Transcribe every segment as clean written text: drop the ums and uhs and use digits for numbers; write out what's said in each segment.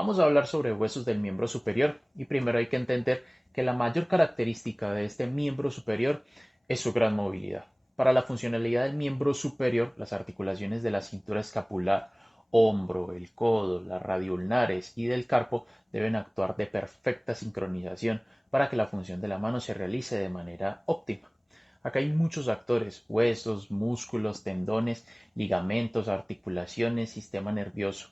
Vamos a hablar sobre huesos del miembro superior y primero hay que entender que la mayor característica de este miembro superior es su gran movilidad. Para la funcionalidad del miembro superior, las articulaciones de la cintura escapular, hombro, el codo, las radioulnares y del carpo deben actuar de perfecta sincronización para que la función de la mano se realice de manera óptima. Acá hay muchos actores: huesos, músculos, tendones, ligamentos, articulaciones, sistema nervioso.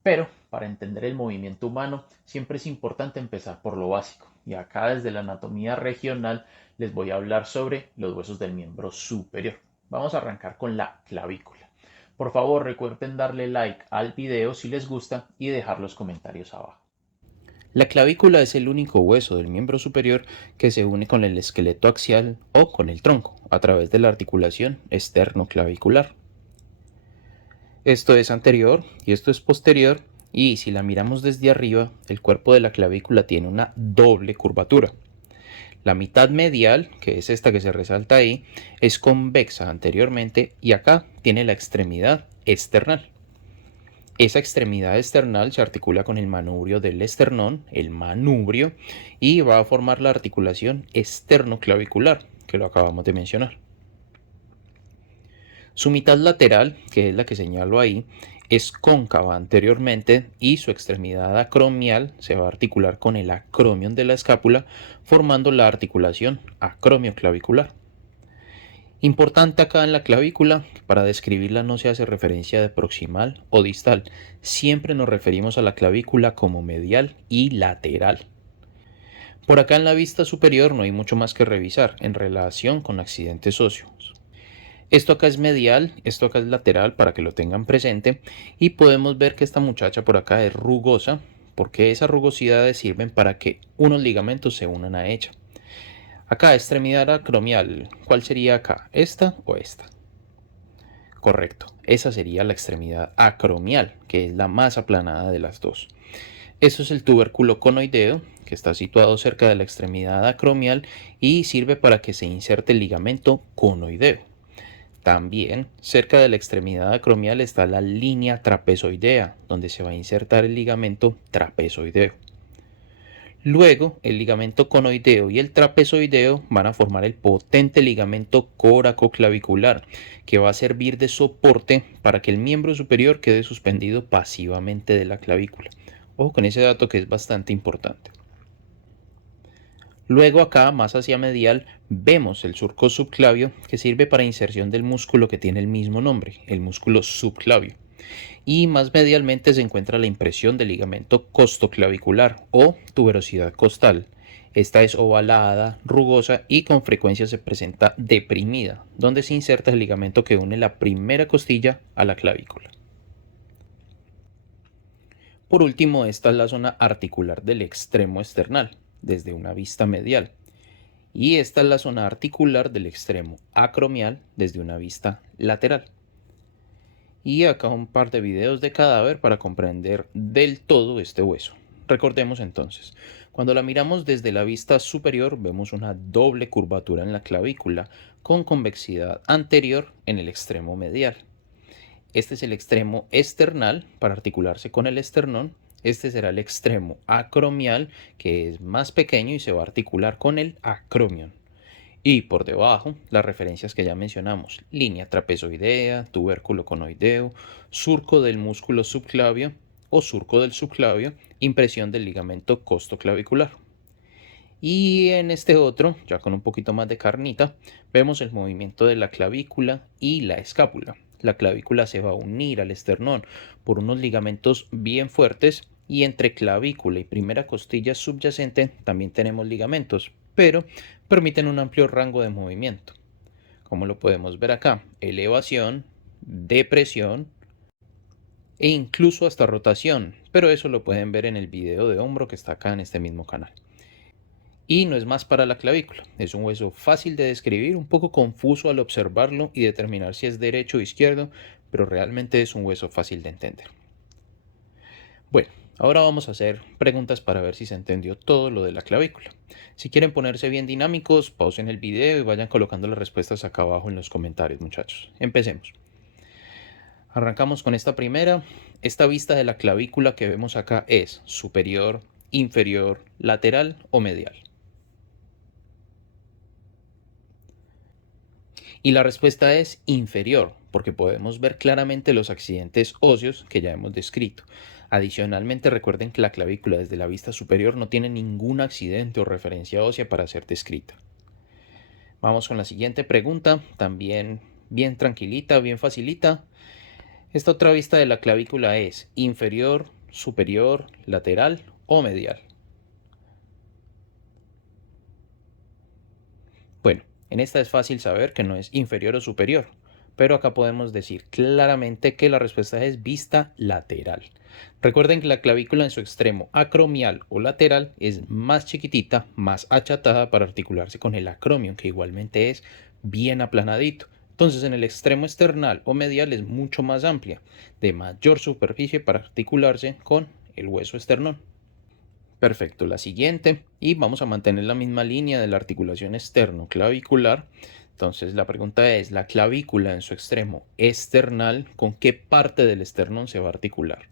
Pero para entender el movimiento humano siempre es importante empezar por lo básico. Y acá desde la anatomía regional les voy a hablar sobre los huesos del miembro superior. Vamos a arrancar con la clavícula. Por favor recuerden darle like al video si les gusta y dejar los comentarios abajo. La clavícula es el único hueso del miembro superior que se une con el esqueleto axial o con el tronco a través de la articulación esternoclavicular. Esto es anterior y esto es posterior, y si la miramos desde arriba, el cuerpo de la clavícula tiene una doble curvatura. La mitad medial, que es esta que se resalta ahí, es convexa anteriormente y acá tiene la extremidad external. Esa extremidad external se articula con el manubrio del esternón, el manubrio, y va a formar la articulación esternoclavicular, que lo acabamos de mencionar. Su mitad lateral, que es la que señalo ahí, es cóncava anteriormente y su extremidad acromial se va a articular con el acromion de la escápula, formando la articulación acromioclavicular. Importante acá en la clavícula, para describirla no se hace referencia de proximal o distal, siempre nos referimos a la clavícula como medial y lateral. Por acá en la vista superior no hay mucho más que revisar en relación con accidentes óseos. Esto acá es medial, esto acá es lateral para que lo tengan presente, y podemos ver que esta muchacha por acá es rugosa porque esas rugosidades sirven para que unos ligamentos se unan a ella. Acá, extremidad acromial, ¿cuál sería acá? ¿Esta o esta? Correcto, esa sería la extremidad acromial, que es la más aplanada de las dos. Esto es el tubérculo conoideo, que está situado cerca de la extremidad acromial y sirve para que se inserte el ligamento conoideo. También cerca de la extremidad acromial está la línea trapezoidea, donde se va a insertar el ligamento trapezoideo. Luego, el ligamento conoideo y el trapezoideo van a formar el potente ligamento coracoclavicular, que va a servir de soporte para que el miembro superior quede suspendido pasivamente de la clavícula. Ojo con ese dato que es bastante importante. Luego acá, más hacia medial, vemos el surco subclavio, que sirve para inserción del músculo que tiene el mismo nombre, el músculo subclavio. Y más medialmente se encuentra la impresión del ligamento costoclavicular o tuberosidad costal. Esta es ovalada, rugosa y con frecuencia se presenta deprimida, donde se inserta el ligamento que une la primera costilla a la clavícula. Por último, esta es la zona articular del extremo external, desde una vista medial. Y esta es la zona articular del extremo acromial desde una vista lateral. Y acá un par de videos de cadáver para comprender del todo este hueso. Recordemos entonces, cuando la miramos desde la vista superior vemos una doble curvatura en la clavícula con convexidad anterior en el extremo medial. Este es el extremo external para articularse con el esternón. Este será el extremo acromial, que es más pequeño y se va a articular con el acromion. Y por debajo, las referencias que ya mencionamos: línea trapezoidea, tubérculo conoideo, surco del músculo subclavio o surco del subclavio, impresión del ligamento costoclavicular. Y en este otro, ya con un poquito más de carnita, vemos el movimiento de la clavícula y la escápula. La clavícula se va a unir al esternón por unos ligamentos bien fuertes, y entre clavícula y primera costilla subyacente también tenemos ligamentos, pero permiten un amplio rango de movimiento. Como lo podemos ver acá: elevación, depresión e incluso hasta rotación, pero eso lo pueden ver en el video de hombro que está acá en este mismo canal. Y no es más para la clavícula. Es un hueso fácil de describir, un poco confuso al observarlo y determinar si es derecho o izquierdo, pero realmente es un hueso fácil de entender. Bueno, ahora vamos a hacer preguntas para ver si se entendió todo lo de la clavícula. Si quieren ponerse bien dinámicos, pausen el video y vayan colocando las respuestas acá abajo en los comentarios, muchachos. Empecemos. Arrancamos con esta primera. Esta vista de la clavícula que vemos acá es superior, inferior, lateral o medial. Y la respuesta es inferior, porque podemos ver claramente los accidentes óseos que ya hemos descrito. Adicionalmente, recuerden que la clavícula desde la vista superior no tiene ningún accidente o referencia ósea para ser descrita. Vamos con la siguiente pregunta, también bien tranquilita, bien facilita. Esta otra vista de la clavícula es inferior, superior, lateral o medial. Bueno, en esta es fácil saber que no es inferior o superior, pero acá podemos decir claramente que la respuesta es vista lateral. Recuerden que la clavícula en su extremo acromial o lateral es más chiquitita, más achatada para articularse con el acromion, que igualmente es bien aplanadito. Entonces en el extremo external o medial es mucho más amplia, de mayor superficie para articularse con el hueso esternón. Perfecto, la siguiente, y vamos a mantener la misma línea de la articulación externo-clavicular. Entonces la pregunta es, ¿la clavícula en su extremo external, con qué parte del esternón se va a articular?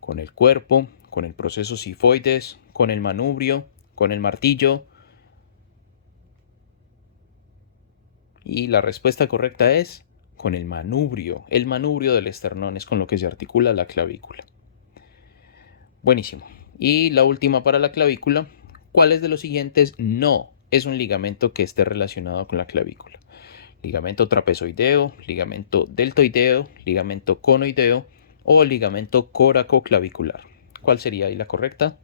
¿Con el cuerpo, con el proceso sifoides, con el manubrio, con el martillo? Y la respuesta correcta es con el manubrio. El manubrio del esternón es con lo que se articula la clavícula. Buenísimo. Y la última para la clavícula, ¿cuáles de los siguientes no es un ligamento que esté relacionado con la clavícula? Ligamento trapezoideo, ligamento deltoideo, ligamento conoideo o ligamento coracoclavicular. ¿Cuál sería ahí la correcta?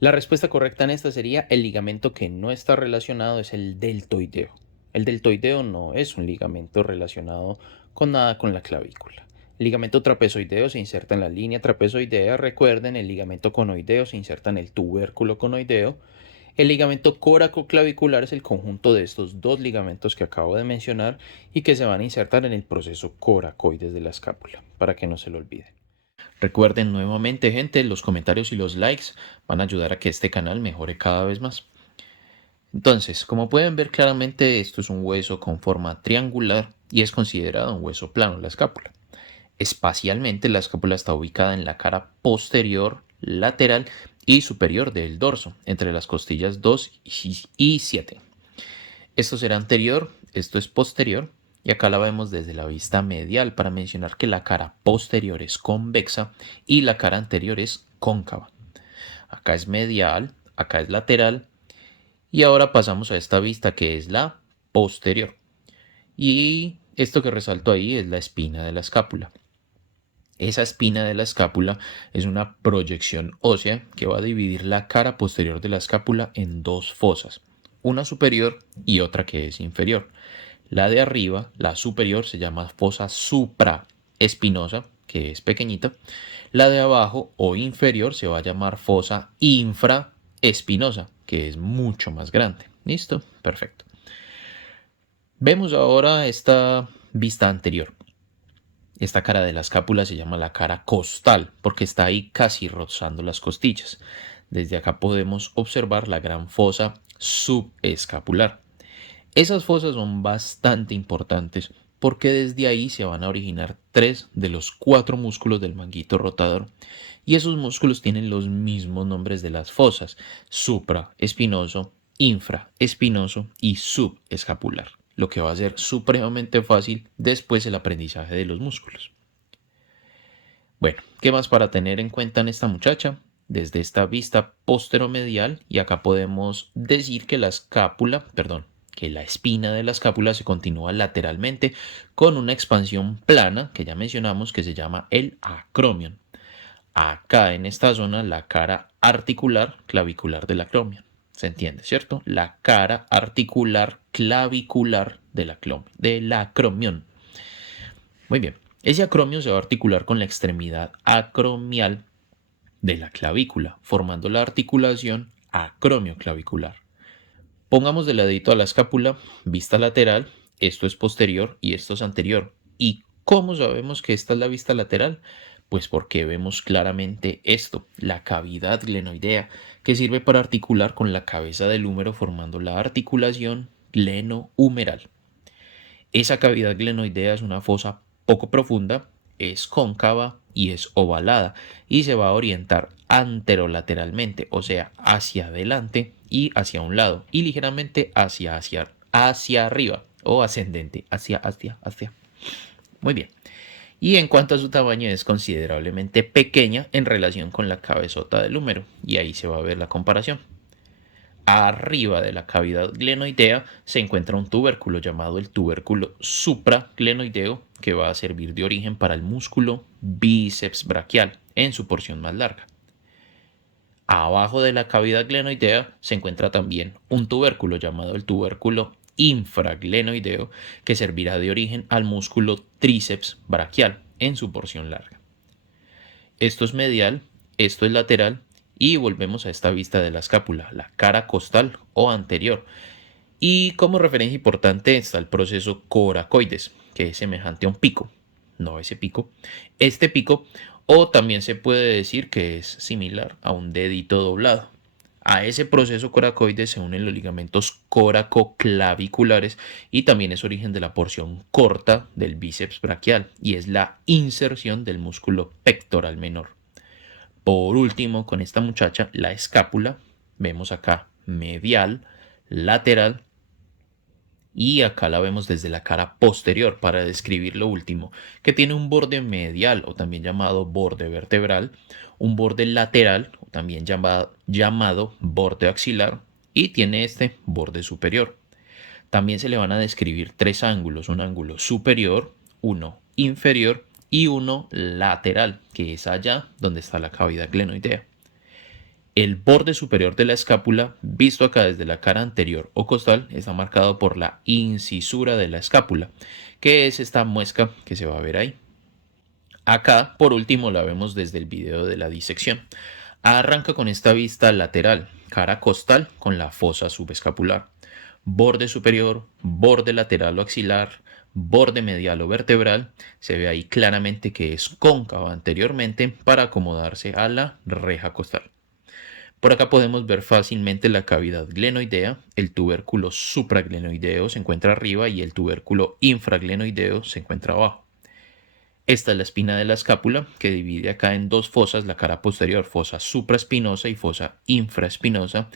La respuesta correcta en esta sería el ligamento que no está relacionado es el deltoideo. El deltoideo no es un ligamento relacionado con nada con la clavícula. El ligamento trapezoideo se inserta en la línea trapezoidea. Recuerden, el ligamento conoideo se inserta en el tubérculo conoideo. El ligamento coracoclavicular es el conjunto de estos dos ligamentos que acabo de mencionar y que se van a insertar en el proceso coracoides de la escápula, para que no se lo olviden. Recuerden nuevamente, gente, los comentarios y los likes van a ayudar a que este canal mejore cada vez más. Entonces, como pueden ver claramente, esto es un hueso con forma triangular y es considerado un hueso plano, la escápula. Espacialmente, la escápula está ubicada en la cara posterior, lateral y superior del dorso, entre las costillas 2 y 7. Esto será anterior, esto es posterior, y acá la vemos desde la vista medial para mencionar que la cara posterior es convexa y la cara anterior es cóncava. Acá es medial, acá es lateral, y ahora pasamos a esta vista que es la posterior. Y esto que resalto ahí es la espina de la escápula. Esa espina de la escápula es una proyección ósea que va a dividir la cara posterior de la escápula en dos fosas, una superior y otra que es inferior. La de arriba, la superior, se llama fosa supraespinosa, que es pequeñita. La de abajo o inferior se va a llamar fosa infraespinosa, que es mucho más grande. ¿Listo? Perfecto. Vemos ahora esta vista anterior. Esta cara de la escápula se llama la cara costal porque está ahí casi rozando las costillas. Desde acá podemos observar la gran fosa subescapular. Esas fosas son bastante importantes porque desde ahí se van a originar 3 de los 4 músculos del manguito rotador y esos músculos tienen los mismos nombres de las fosas: supraespinoso, infraespinoso y subescapular, lo que va a ser supremamente fácil después el aprendizaje de los músculos. Bueno, ¿qué más para tener en cuenta en esta muchacha? Desde esta vista posteromedial, y acá podemos decir que la escápula, perdón, que la espina de la escápula se continúa lateralmente con una expansión plana que ya mencionamos que se llama el acromion. Acá en esta zona la cara articular clavicular del acromion. ¿Se entiende, cierto? La cara articular clavicular del acromion. Muy bien. Ese acromion se va a articular con la extremidad acromial de la clavícula, formando la articulación acromioclavicular. Pongamos de ladito a la escápula, vista lateral, esto es posterior y esto es anterior. ¿Y cómo sabemos que esta es la vista lateral? Pues porque vemos claramente esto, la cavidad glenoidea, que sirve para articular con la cabeza del húmero formando la articulación glenohumeral. Esa cavidad glenoidea es una fosa poco profunda, es cóncava y es ovalada y se va a orientar anterolateralmente, o sea, hacia adelante y hacia un lado y ligeramente hacia arriba o ascendente, hacia. Muy bien. Y en cuanto a su tamaño es considerablemente pequeña en relación con la cabezota del húmero y ahí se va a ver la comparación. Arriba de la cavidad glenoidea se encuentra un tubérculo llamado el tubérculo supraglenoideo que va a servir de origen para el músculo bíceps braquial en su porción más larga. Abajo de la cavidad glenoidea se encuentra también un tubérculo llamado el tubérculo infraglenoideo que servirá de origen al músculo tríceps braquial en su porción larga. Esto es medial, esto es lateral y volvemos a esta vista de la escápula, la cara costal o anterior. Y como referencia importante está el proceso coracoides, que es semejante a un pico, no ese pico, este pico, o también se puede decir que es similar a un dedito doblado. A ese proceso coracoides se unen los ligamentos coracoclaviculares y también es origen de la porción corta del bíceps braquial y es la inserción del músculo pectoral menor. Por último, con esta muchacha, la escápula, vemos acá medial, lateral y acá la vemos desde la cara posterior para describir lo último, que tiene un borde medial o también llamado borde vertebral, un borde lateral o también llamado borde axilar y tiene este borde superior. También se le van a describir tres ángulos, un ángulo superior, uno inferior y uno lateral, que es allá donde está la cavidad glenoidea. El borde superior de la escápula, visto acá desde la cara anterior o costal, está marcado por la incisura de la escápula, que es esta muesca que se va a ver ahí. Acá, por último, la vemos desde el video de la disección. Arranca con esta vista lateral, cara costal con la fosa subescapular. Borde superior, borde lateral o axilar, borde medial o vertebral. Se ve ahí claramente que es cóncava anteriormente para acomodarse a la reja costal. Por acá podemos ver fácilmente la cavidad glenoidea, el tubérculo supraglenoideo se encuentra arriba y el tubérculo infraglenoideo se encuentra abajo. Esta es la espina de la escápula que divide acá en dos fosas, la cara posterior, fosa supraespinosa y fosa infraespinosa.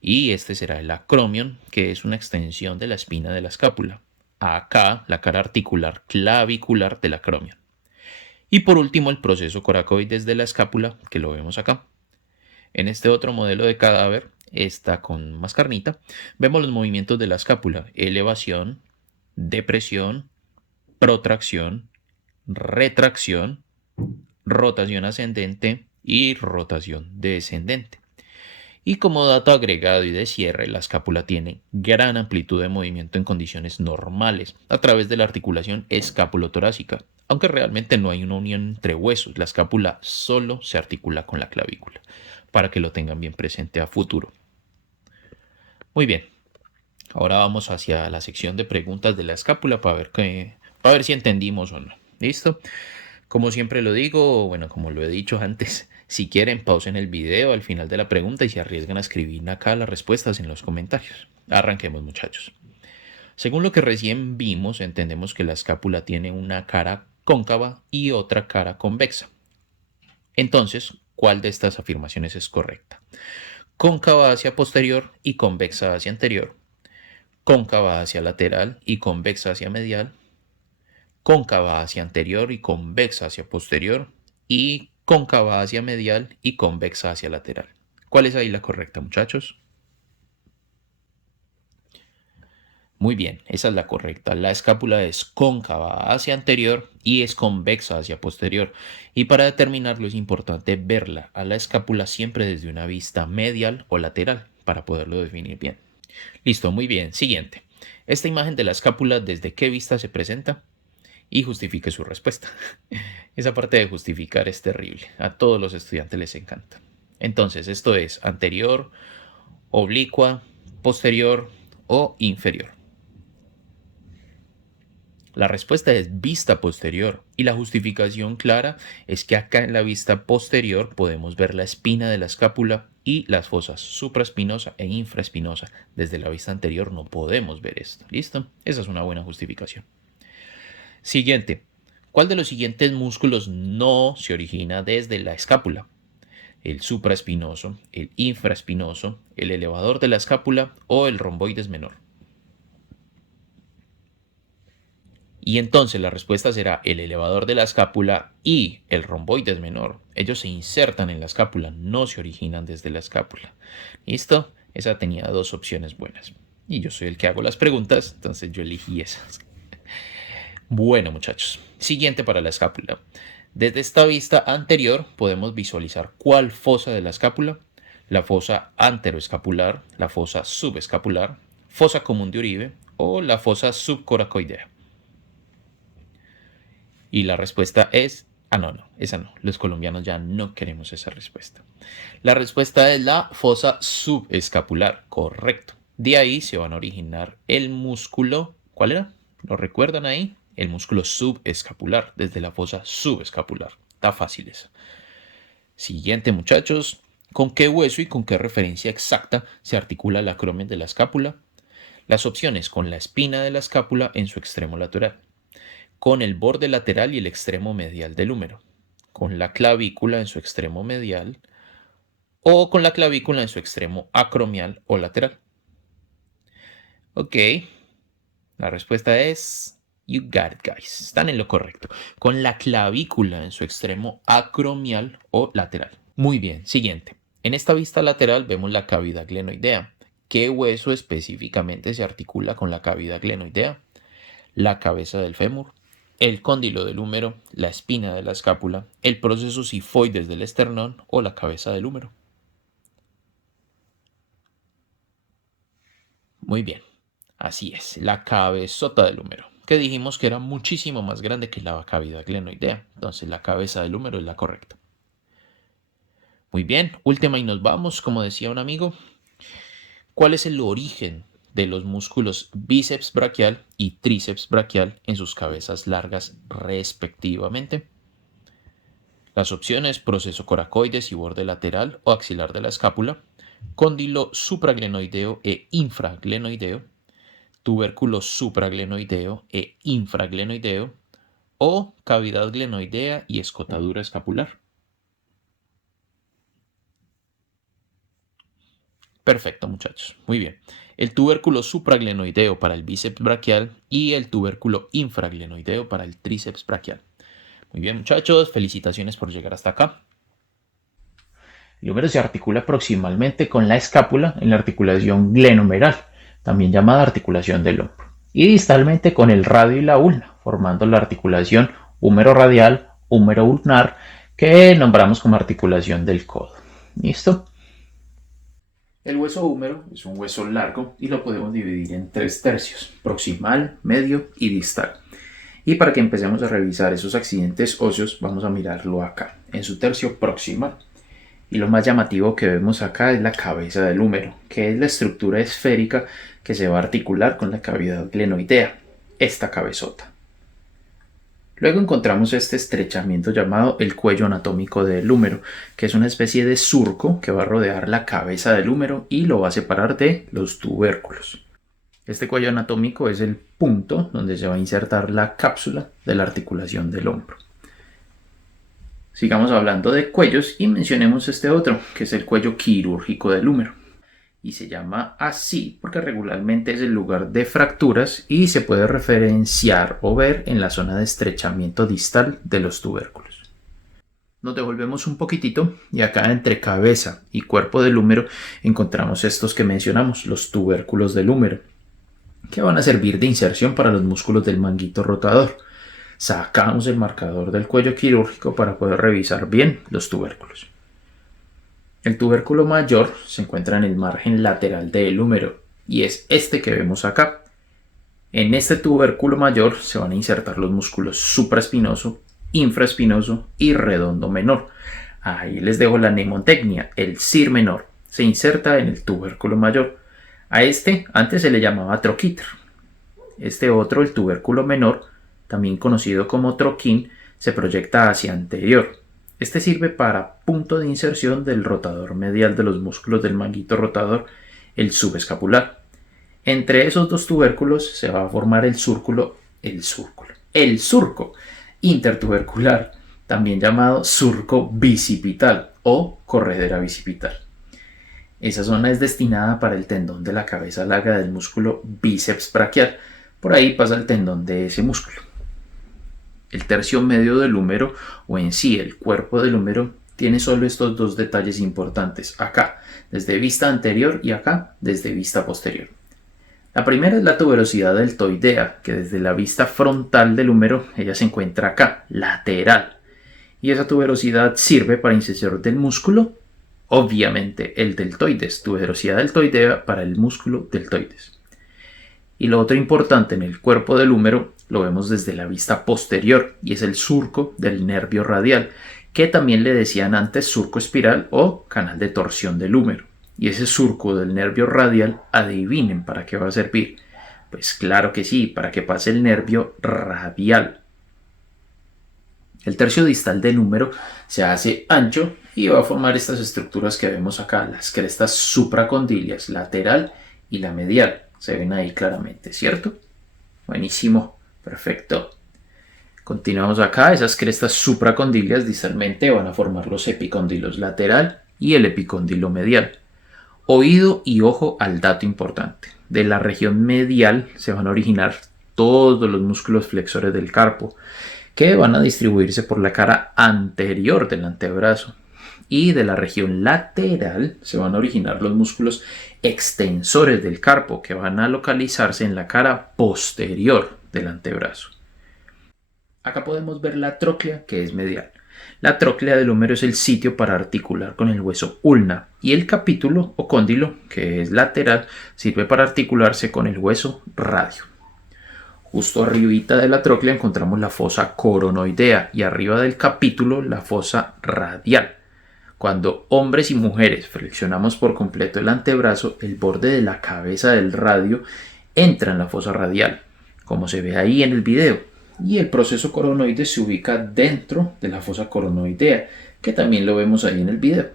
Y este será el acromion, que es una extensión de la espina de la escápula. Acá la cara articular clavicular del acromion. Y por último el proceso coracoides de la escápula, que lo vemos acá. En este otro modelo de cadáver, está con más carnita, vemos los movimientos de la escápula, elevación, depresión, protracción, retracción, rotación ascendente y rotación descendente. Y como dato agregado y de cierre, la escápula tiene gran amplitud de movimiento en condiciones normales a través de la articulación escapulotorácica, aunque realmente no hay una unión entre huesos, la escápula solo se articula con la clavícula, para que lo tengan bien presente a futuro. Muy bien, ahora vamos hacia la sección de preguntas de la escápula para ver si entendimos o no. ¿Listo? Como siempre lo digo, bueno, como lo he dicho antes, si quieren pausen el video al final de la pregunta y se arriesgan a escribir acá las respuestas en los comentarios. Arranquemos, muchachos. Según lo que recién vimos, entendemos que la escápula tiene una cara cóncava y otra cara convexa. Entonces, ¿cuál de estas afirmaciones es correcta? Cóncava hacia posterior y convexa hacia anterior. Cóncava hacia lateral y convexa hacia medial. Cóncava hacia anterior y convexa hacia posterior. Y cóncava hacia medial y convexa hacia lateral. ¿Cuál es ahí la correcta, muchachos? Muy bien, esa es la correcta. La escápula es cóncava hacia anterior y es convexa hacia posterior. Y para determinarlo es importante verla a la escápula siempre desde una vista medial o lateral para poderlo definir bien. Listo, muy bien. Siguiente. Esta imagen de la escápula, ¿desde qué vista se presenta? Y justifique su respuesta. Esa parte de justificar es terrible. A todos los estudiantes les encanta. Entonces, esto es anterior, oblicua, posterior o inferior. La respuesta es vista posterior y la justificación clara es que acá en la vista posterior podemos ver la espina de la escápula y las fosas supraespinosa e infraespinosa. Desde la vista anterior no podemos ver esto. ¿Listo? Esa es una buena justificación. Siguiente. ¿Cuál de los siguientes músculos no se origina desde la escápula? ¿El supraespinoso, el infraespinoso, el elevador de la escápula o el romboides menor? Y entonces la respuesta será el elevador de la escápula y el romboides menor. Ellos se insertan en la escápula, no se originan desde la escápula. ¿Listo? Esa tenía dos opciones buenas. Y yo soy el que hago las preguntas, entonces yo elegí esas. Bueno, muchachos. Siguiente para la escápula. Desde esta vista anterior podemos visualizar cuál fosa de la escápula: la fosa anteroescapular, la fosa subescapular, fosa común de Uribe o la fosa subcoracoidea. Y la respuesta es, esa no. Los colombianos ya no queremos esa respuesta. La respuesta es la fosa subescapular, correcto. De ahí se van a originar el músculo, ¿cuál era? ¿Lo recuerdan ahí? El músculo subescapular, desde la fosa subescapular. Está fácil eso. Siguiente, muchachos. ¿Con qué hueso y con qué referencia exacta se articula el acromion de la escápula? Las opciones: con la espina de la escápula en su extremo lateral, con el borde lateral y el extremo medial del húmero, con la clavícula en su extremo medial o con la clavícula en su extremo acromial o lateral. Ok, la respuesta es, you got it, guys. Están en lo correcto. Con la clavícula en su extremo acromial o lateral. Muy bien, siguiente. En esta vista lateral vemos la cavidad glenoidea. ¿Qué hueso específicamente se articula con la cavidad glenoidea? La cabeza del fémur, el cóndilo del húmero, la espina de la escápula, el proceso sifoides del esternón o la cabeza del húmero. Muy bien, así es, la cabezota del húmero, que dijimos que era muchísimo más grande que la cavidad glenoidea. Entonces la cabeza del húmero es la correcta. Muy bien, última y nos vamos, como decía un amigo. ¿Cuál es el origen de los músculos bíceps braquial y tríceps braquial en sus cabezas largas respectivamente? Las opciones: proceso coracoides y borde lateral o axilar de la escápula, cóndilo supraglenoideo e infraglenoideo, tubérculo supraglenoideo e infraglenoideo o cavidad glenoidea y escotadura escapular. Perfecto, muchachos. Muy bien. El tubérculo supraglenoideo para el bíceps braquial y el tubérculo infraglenoideo para el tríceps braquial. Muy bien, muchachos. Felicitaciones por llegar hasta acá. El húmero se articula proximalmente con la escápula en la articulación glenohumeral, también llamada articulación del hombro, y distalmente con el radio y la ulna, formando la articulación húmero radial, húmero ulnar, que nombramos como articulación del codo. ¿Listo? El hueso húmero es un hueso largo y lo podemos dividir en 3 tercios: proximal, medio y distal. Y para que empecemos a revisar esos accidentes óseos, vamos a mirarlo acá, en su tercio proximal. Y lo más llamativo que vemos acá es la cabeza del húmero, que es la estructura esférica que se va a articular con la cavidad glenoidea, esta cabezota. Luego encontramos este estrechamiento llamado el cuello anatómico del húmero, que es una especie de surco que va a rodear la cabeza del húmero y lo va a separar de los tubérculos. Este cuello anatómico es el punto donde se va a insertar la cápsula de la articulación del hombro. Sigamos hablando de cuellos y mencionemos este otro, que es el cuello quirúrgico del húmero. Y se llama así porque regularmente es el lugar de fracturas y se puede referenciar o ver en la zona de estrechamiento distal de los tubérculos. Nos devolvemos un poquitito y acá entre cabeza y cuerpo del húmero encontramos estos que mencionamos, los tubérculos del húmero, que van a servir de inserción para los músculos del manguito rotador. Sacamos el marcador del cuello quirúrgico para poder revisar bien los tubérculos. El tubérculo mayor se encuentra en el margen lateral del húmero y es este que vemos acá. En este tubérculo mayor se van a insertar los músculos supraespinoso, infraespinoso y redondo menor. Ahí les dejo la mnemotecnia, el CIR menor. Se inserta en el tubérculo mayor. A este antes se le llamaba troquíter. Este otro, el tubérculo menor, también conocido como troquín, se proyecta hacia anterior. Este sirve para punto de inserción del rotador medial de los músculos del manguito rotador, el subescapular. Entre esos dos tubérculos se va a formar el surco intertubercular, también llamado surco bicipital o corredera bicipital. Esa zona es destinada para el tendón de la cabeza larga del músculo bíceps braquial. Por ahí pasa el tendón de ese músculo. El tercio medio del húmero, o en sí el cuerpo del húmero, tiene solo estos dos detalles importantes, acá desde vista anterior y acá desde vista posterior. La primera es la tuberosidad deltoidea, que desde la vista frontal del húmero ella se encuentra acá, lateral, y esa tuberosidad sirve para inserción del músculo, obviamente el deltoides, tuberosidad deltoidea para el músculo deltoides. Y lo otro importante en el cuerpo del húmero lo vemos desde la vista posterior y es el surco del nervio radial, que también le decían antes surco espiral o canal de torsión del húmero. Y ese surco del nervio radial, adivinen para qué va a servir. Pues claro que sí, para que pase el nervio radial. El tercio distal del húmero se hace ancho y va a formar estas estructuras que vemos acá, las crestas supracondilias, lateral y la medial. Se ven ahí claramente, ¿cierto? Buenísimo, perfecto. Continuamos acá, esas crestas supracondilias distalmente van a formar los epicóndilos lateral y el epicóndilo medial. Oído y ojo al dato importante. De la región medial se van a originar todos los músculos flexores del carpo, que van a distribuirse por la cara anterior del antebrazo. Y de la región lateral se van a originar los músculos extensores del carpo, que van a localizarse en la cara posterior del antebrazo. Acá podemos ver la tróclea, que es medial. La tróclea del húmero es el sitio para articular con el hueso ulna y el capítulo o cóndilo, que es lateral, sirve para articularse con el hueso radio. Justo arribita de la tróclea encontramos la fosa coronoidea y arriba del capítulo la fosa radial. Cuando hombres y mujeres flexionamos por completo el antebrazo, el borde de la cabeza del radio entra en la fosa radial, como se ve ahí en el video, y el proceso coronoide se ubica dentro de la fosa coronoidea, que también lo vemos ahí en el video.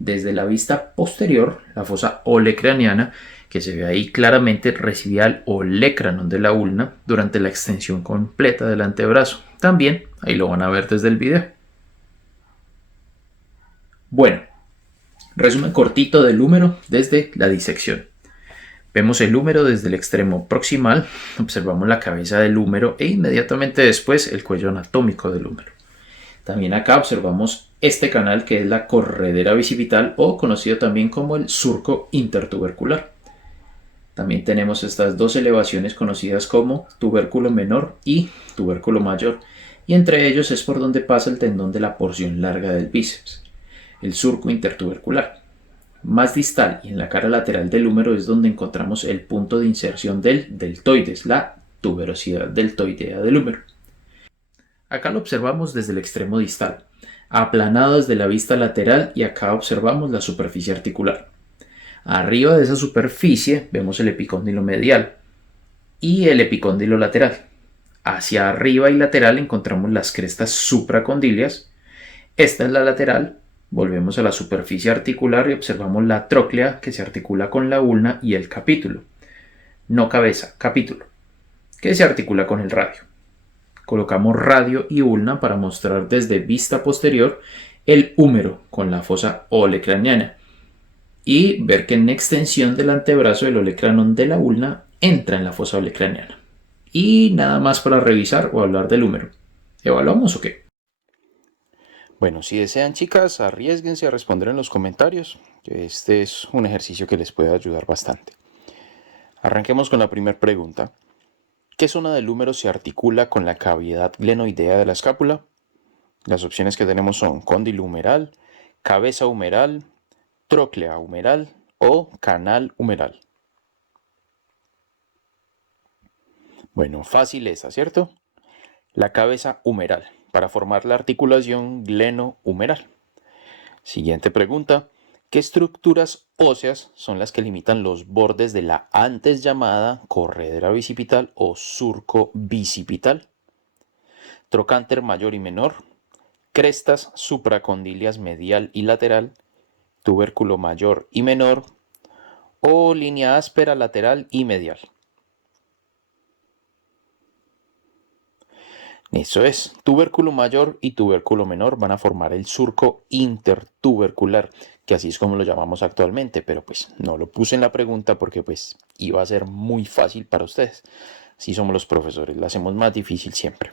Desde la vista posterior, la fosa olecraniana, que se ve ahí claramente, recibía al olecranon de la ulna durante la extensión completa del antebrazo. También ahí lo van a ver desde el video. Bueno, resumen cortito del húmero desde la disección. Vemos el húmero desde el extremo proximal, observamos la cabeza del húmero e inmediatamente después el cuello anatómico del húmero. También acá observamos este canal que es la corredera bicipital o conocido también como el surco intertubercular. También tenemos estas dos elevaciones conocidas como tubérculo menor y tubérculo mayor, y entre ellos es por donde pasa el tendón de la porción larga del bíceps, el surco intertubercular. Más distal y en la cara lateral del húmero es donde encontramos el punto de inserción del deltoides, la tuberosidad deltoidea del húmero. Acá lo observamos desde el extremo distal, aplanado desde la vista lateral, y acá observamos la superficie articular. Arriba de esa superficie vemos el epicóndilo medial y el epicóndilo lateral. Hacia arriba y lateral encontramos las crestas supracondilias. Esta es la lateral. Volvemos a la superficie articular y observamos la tróclea que se articula con la ulna y el capítulo. No cabeza, capítulo, que se articula con el radio. Colocamos radio y ulna para mostrar desde vista posterior el húmero con la fosa olecraniana y ver que en extensión del antebrazo el olecranon de la ulna entra en la fosa olecraniana. Y nada más para revisar o hablar del húmero. ¿Evaluamos o qué? Bueno, si desean, chicas, arriésguense a responder en los comentarios. Este es un ejercicio que les puede ayudar bastante. Arranquemos con la primera pregunta. ¿Qué zona del húmero se articula con la cavidad glenoidea de la escápula? Las opciones que tenemos son cóndilo humeral, cabeza humeral, tróclea humeral o canal humeral. Bueno, fácil esa, ¿cierto? La cabeza humeral, para formar la articulación gleno-humeral. Siguiente pregunta. ¿Qué estructuras óseas son las que limitan los bordes de la antes llamada corredera bicipital o surco bicipital? trocánter mayor y menor, crestas supracondilias medial y lateral, tubérculo mayor y menor, o línea áspera lateral y medial. Eso es, tubérculo mayor y tubérculo menor van a formar el surco intertubercular, que así es como lo llamamos actualmente, pero pues no lo puse en la pregunta porque pues iba a ser muy fácil para ustedes. Así somos los profesores, lo hacemos más difícil siempre.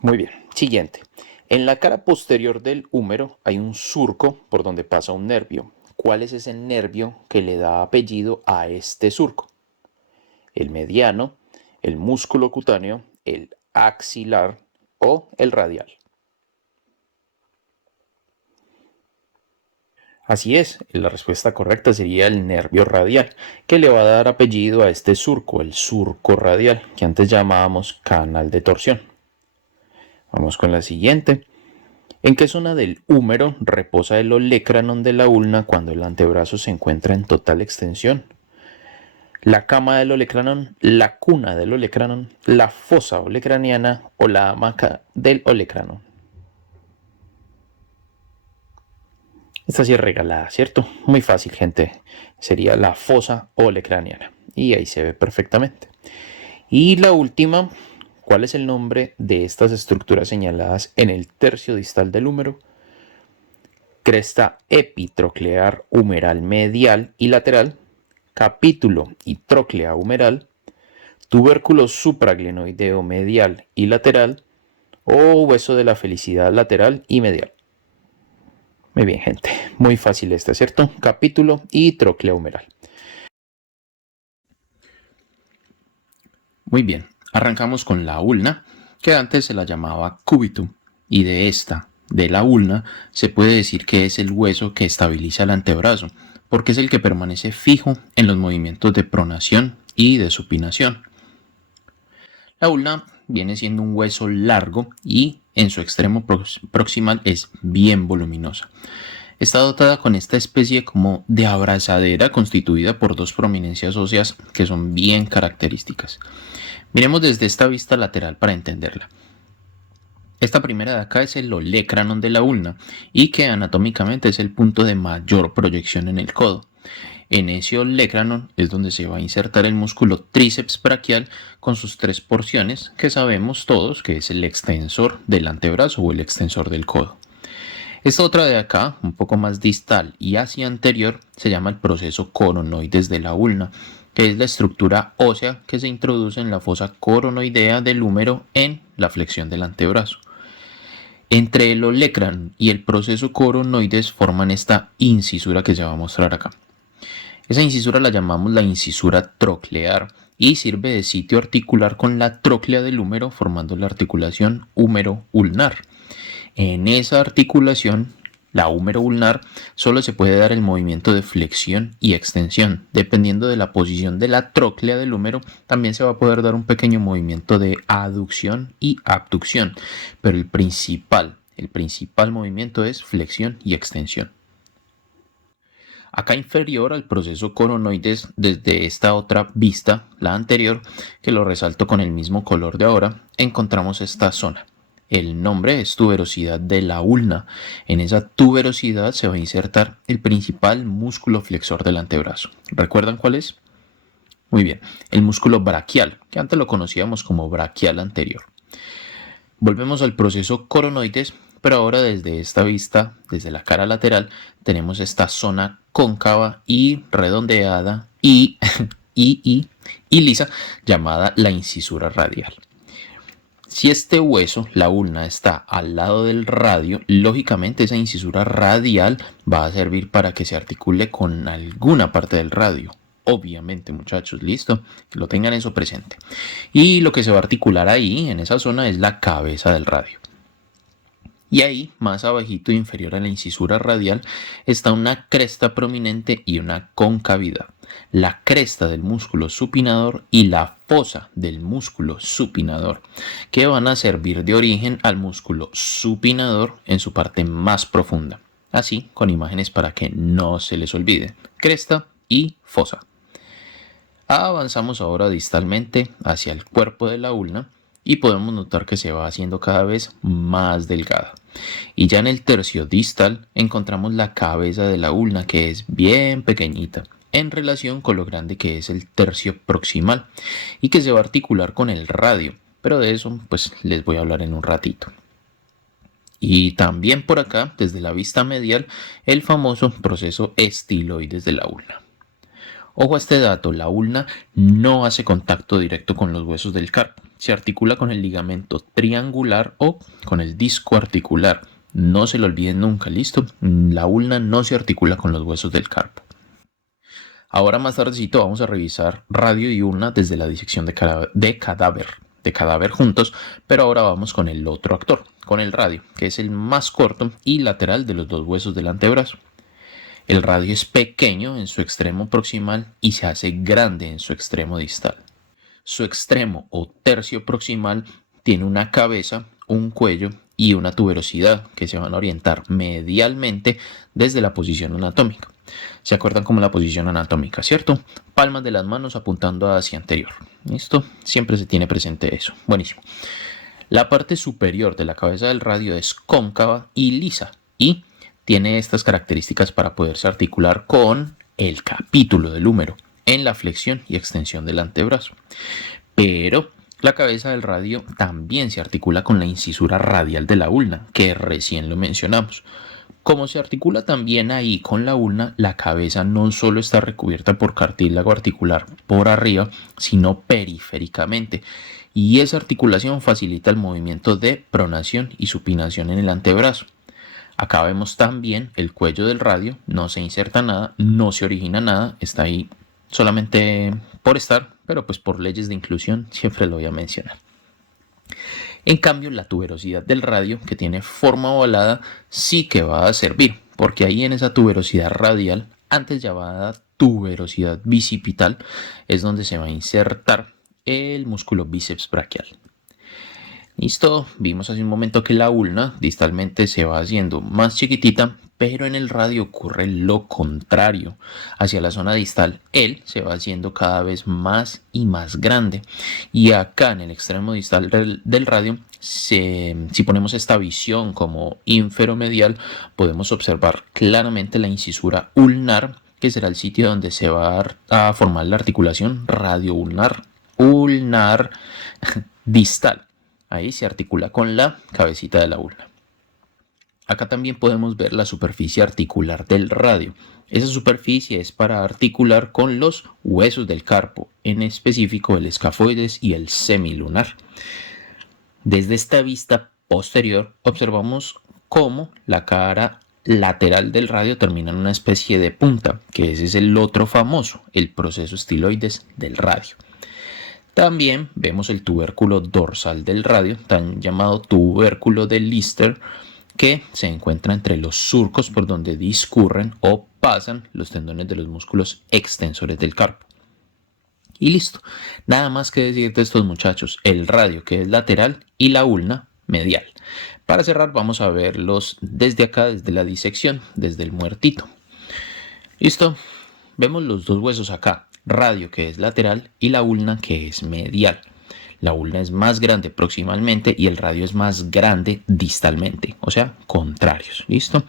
Muy bien, siguiente. En la cara posterior del húmero hay un surco por donde pasa un nervio. ¿Cuál es ese nervio que le da apellido a este surco? El mediano, el músculo cutáneo, el axilar o el radial. Así es, la respuesta correcta sería el nervio radial, que le va a dar apellido a este surco, el surco radial, que antes llamábamos canal de torsión. Vamos con la siguiente. ¿En qué zona del húmero reposa el olecranon de la ulna cuando el antebrazo se encuentra en total extensión? La cama del olecranon, la cuna del olecranon, la fosa olecraniana o la hamaca del olecranon. Esta sí es regalada, ¿cierto? Muy fácil, gente. Sería la fosa olecraniana. Y ahí se ve perfectamente. Y la última, ¿cuál es el nombre de estas estructuras señaladas en el tercio distal del húmero? Cresta epitroclear humeral medial y lateral, capítulo y tróclea humeral, tubérculo supraglenoideo medial y lateral, o hueso de la felicidad lateral y medial. Muy bien, gente. Muy fácil esta, ¿cierto? Capítulo y tróclea humeral. Muy bien. Arrancamos con la ulna, que antes se la llamaba cubitum, y de la ulna, se puede decir que es el hueso que estabiliza el antebrazo, porque es el que permanece fijo en los movimientos de pronación y de supinación. La ulna viene siendo un hueso largo y en su extremo proximal es bien voluminosa. Está dotada con esta especie como de abrazadera constituida por dos prominencias óseas que son bien características. Miremos desde esta vista lateral para entenderla. Esta primera de acá es el olecranon de la ulna y que anatómicamente es el punto de mayor proyección en el codo. En ese olecranon es donde se va a insertar el músculo tríceps braquial con sus tres porciones que sabemos todos que es el extensor del antebrazo o el extensor del codo. Esta otra de acá, un poco más distal y hacia anterior, se llama el proceso coronoides de la ulna, que es la estructura ósea que se introduce en la fosa coronoidea del húmero en la flexión del antebrazo. Entre el olecranon y el proceso coronoides forman esta incisura que se va a mostrar acá. Esa incisura la llamamos la incisura troclear y sirve de sitio articular con la tróclea del húmero formando la articulación húmero-ulnar. En esa articulación, la húmero-ulnar, solo se puede dar el movimiento de flexión y extensión. Dependiendo de la posición de la tróclea del húmero, también se va a poder dar un pequeño movimiento de aducción y abducción, pero el principal movimiento es flexión y extensión. Acá inferior al proceso coronoides, desde esta otra vista, la anterior, que lo resalto con el mismo color de ahora, encontramos esta zona. El nombre es tuberosidad de la ulna. En esa tuberosidad se va a insertar el principal músculo flexor del antebrazo. ¿Recuerdan cuál es? Muy bien, el músculo braquial, que antes lo conocíamos como braquial anterior. Volvemos al proceso coronoides, pero ahora desde esta vista, desde la cara lateral, tenemos esta zona cóncava y redondeada y lisa llamada la incisura radial. Si este hueso, la ulna, está al lado del radio, lógicamente esa incisura radial va a servir para que se articule con alguna parte del radio. Obviamente, muchachos, listo, que lo tengan eso presente. Y lo que se va a articular ahí, en esa zona, es la cabeza del radio. Y ahí, más abajito, inferior a la incisura radial, está una cresta prominente y una concavidad. La cresta del músculo supinador y la fosa del músculo supinador, que van a servir de origen al músculo supinador en su parte más profunda. Así, con imágenes para que no se les olvide. Cresta y fosa. Avanzamos ahora distalmente hacia el cuerpo de la ulna y podemos notar que se va haciendo cada vez más delgada. Y ya en el tercio distal encontramos la cabeza de la ulna, que es bien pequeñita en relación con lo grande que es el tercio proximal y que se va a articular con el radio, pero de eso pues les voy a hablar en un ratito. Y también por acá, desde la vista medial, el famoso proceso estiloides de la ulna. Ojo a este dato, la ulna no hace contacto directo con los huesos del carpo, se articula con el ligamento triangular o con el disco articular. No se lo olviden nunca, ¿listo? La ulna no se articula con los huesos del carpo. Ahora más tardecito vamos a revisar radio y ulna desde la disección de cadáver juntos, pero ahora vamos con el otro actor, con el radio, que es el más corto y lateral de los dos huesos del antebrazo. El radio es pequeño en su extremo proximal y se hace grande en su extremo distal. Su extremo o tercio proximal tiene una cabeza, un cuello y una tuberosidad que se van a orientar medialmente desde la posición anatómica. ¿Se acuerdan como la posición anatómica, cierto? Palmas de las manos apuntando hacia anterior. ¿Listo? Siempre se tiene presente eso. Buenísimo. La parte superior de la cabeza del radio es cóncava y lisa y tiene estas características para poderse articular con el capítulo del húmero en la flexión y extensión del antebrazo. Pero la cabeza del radio también se articula con la incisura radial de la ulna, que recién lo mencionamos. Como se articula también ahí con la ulna, la cabeza no solo está recubierta por cartílago articular por arriba, sino periféricamente. Y esa articulación facilita el movimiento de pronación y supinación en el antebrazo. Acá vemos también el cuello del radio, no se inserta nada, no se origina nada, está ahí solamente por estar, pero pues por leyes de inclusión siempre lo voy a mencionar. En cambio, la tuberosidad del radio, que tiene forma ovalada, sí que va a servir, porque ahí en esa tuberosidad radial, antes llamada tuberosidad bicipital, es donde se va a insertar el músculo bíceps braquial. Listo, vimos hace un momento que la ulna distalmente se va haciendo más chiquitita, pero en el radio ocurre lo contrario. Hacia la zona distal, él se va haciendo cada vez más y más grande. Y acá en el extremo distal del radio, si ponemos esta visión como inferomedial, podemos observar claramente la incisura ulnar, que será el sitio donde se va a formar la articulación radioulnar, ulnar distal. Ahí se articula con la cabecita de la ulna. Acá también podemos ver la superficie articular del radio. Esa superficie es para articular con los huesos del carpo, en específico el escafoides y el semilunar. Desde esta vista posterior observamos cómo la cara lateral del radio termina en una especie de punta, que ese es el otro famoso, el proceso estiloides del radio. También vemos el tubérculo dorsal del radio, tan llamado tubérculo de Lister, que se encuentra entre los surcos por donde discurren o pasan los tendones de los músculos extensores del carpo. Y listo, nada más que decir de estos muchachos, el radio que es lateral y la ulna medial. Para cerrar vamos a verlos desde acá, desde la disección, desde el muertito. Listo, vemos los dos huesos acá, radio que es lateral y la ulna que es medial. La ulna es más grande proximalmente y el radio es más grande distalmente, o sea, contrarios, ¿listo?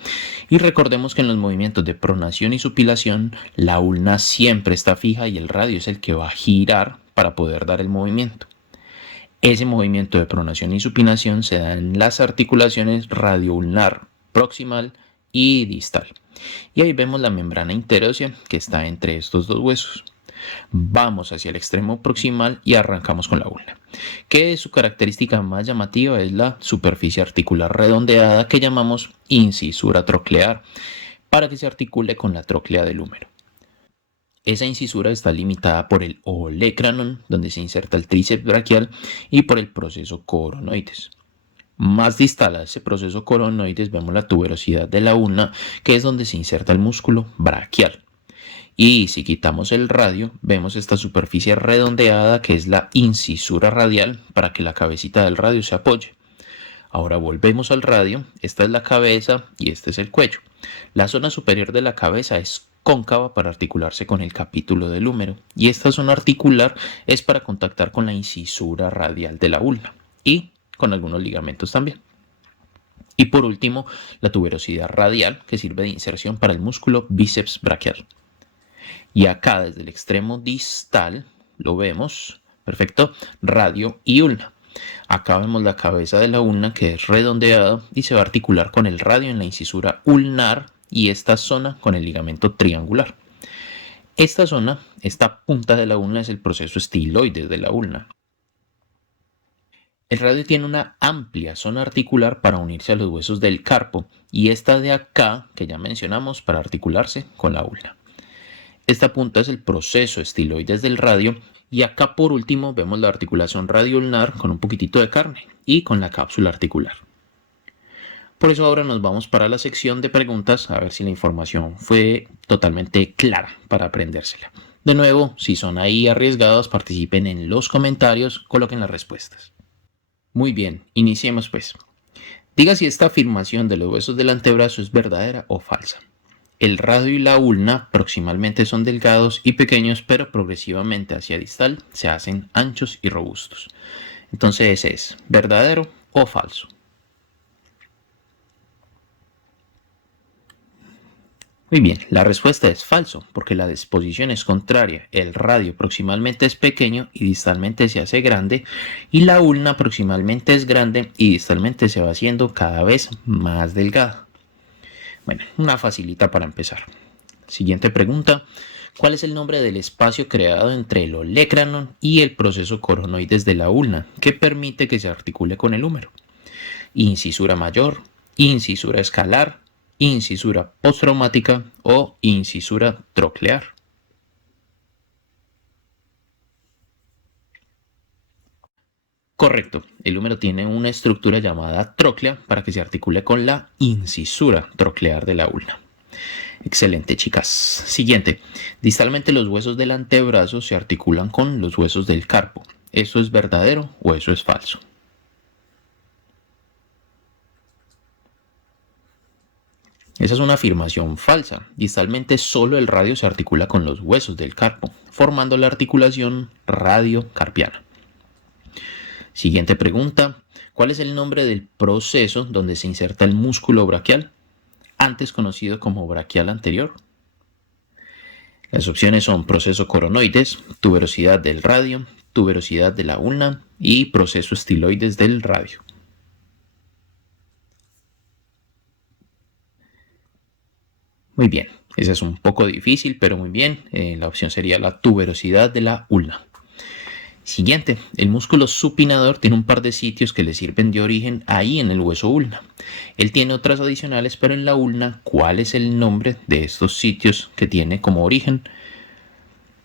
Y recordemos que en los movimientos de pronación y supilación, la ulna siempre está fija y el radio es el que va a girar para poder dar el movimiento. Ese movimiento de pronación y supinación se da en las articulaciones radioulnar proximal y distal. Y ahí vemos la membrana interósea que está entre estos dos huesos. Vamos hacia el extremo proximal y arrancamos con la ulna, que su característica más llamativa es la superficie articular redondeada que llamamos incisura troclear, para que se articule con la tróclea del húmero. Esa incisura está limitada por el olecranon, donde se inserta el tríceps braquial, y por el proceso coronoides. Más distal a ese proceso coronoides vemos la tuberosidad de la ulna, que es donde se inserta el músculo braquial. Y si quitamos el radio, vemos esta superficie redondeada que es la incisura radial para que la cabecita del radio se apoye. Ahora volvemos al radio, esta es la cabeza y este es el cuello. La zona superior de la cabeza es cóncava para articularse con el capítulo del húmero y esta zona articular es para contactar con la incisura radial de la ulna. y con algunos ligamentos también. Y por último, la tuberosidad radial, que sirve de inserción para el músculo bíceps braquial. Y acá desde el extremo distal lo vemos, perfecto, radio y ulna. Acá vemos la cabeza de la ulna, que es redondeada y se va a articular con el radio en la incisura ulnar y esta zona con el ligamento triangular. Esta zona, esta punta de la ulna, es el proceso estiloides de la ulna. El radio tiene una amplia zona articular para unirse a los huesos del carpo y esta de acá, que ya mencionamos, para articularse con la ulna. Esta punta es el proceso estiloides del radio y acá por último vemos la articulación radioulnar con un poquitito de carne y con la cápsula articular. Por eso ahora nos vamos para la sección de preguntas a ver si la información fue totalmente clara para aprendérsela. De nuevo, si son ahí arriesgados, participen en los comentarios, coloquen las respuestas. Muy bien, iniciemos pues. Diga si esta afirmación de los huesos del antebrazo es verdadera o falsa. El radio y la ulna proximalmente son delgados y pequeños, pero progresivamente hacia distal se hacen anchos y robustos. Entonces, ¿es verdadero o falso? Muy bien, la respuesta es falso, porque la disposición es contraria. El radio proximalmente es pequeño y distalmente se hace grande, y la ulna proximalmente es grande y distalmente se va haciendo cada vez más delgada. Bueno, una facilita para empezar. Siguiente pregunta. ¿Cuál es el nombre del espacio creado entre el olecranon y el proceso coronoides de la ulna que permite que se articule con el húmero? Incisura mayor, incisura escalar, incisura postraumática o incisura troclear. Correcto, el húmero tiene una estructura llamada tróclea para que se articule con la incisura troclear de la ulna. Excelente, chicas. Siguiente. Distalmente los huesos del antebrazo se articulan con los huesos del carpo. ¿Eso es verdadero o eso es falso? Esa es una afirmación falsa. Distalmente solo el radio se articula con los huesos del carpo, formando la articulación radiocarpiana. Siguiente pregunta. ¿Cuál es el nombre del proceso donde se inserta el músculo braquial, antes conocido como braquial anterior? Las opciones son proceso coronoides, tuberosidad del radio, tuberosidad de la ulna y proceso estiloides del radio. Muy bien, esa es un poco difícil, pero muy bien. La opción sería la tuberosidad de la ulna. Siguiente, el músculo supinador tiene un par de sitios que le sirven de origen ahí en el hueso ulna. Él tiene otras adicionales, pero en la ulna, ¿cuál es el nombre de estos sitios que tiene como origen?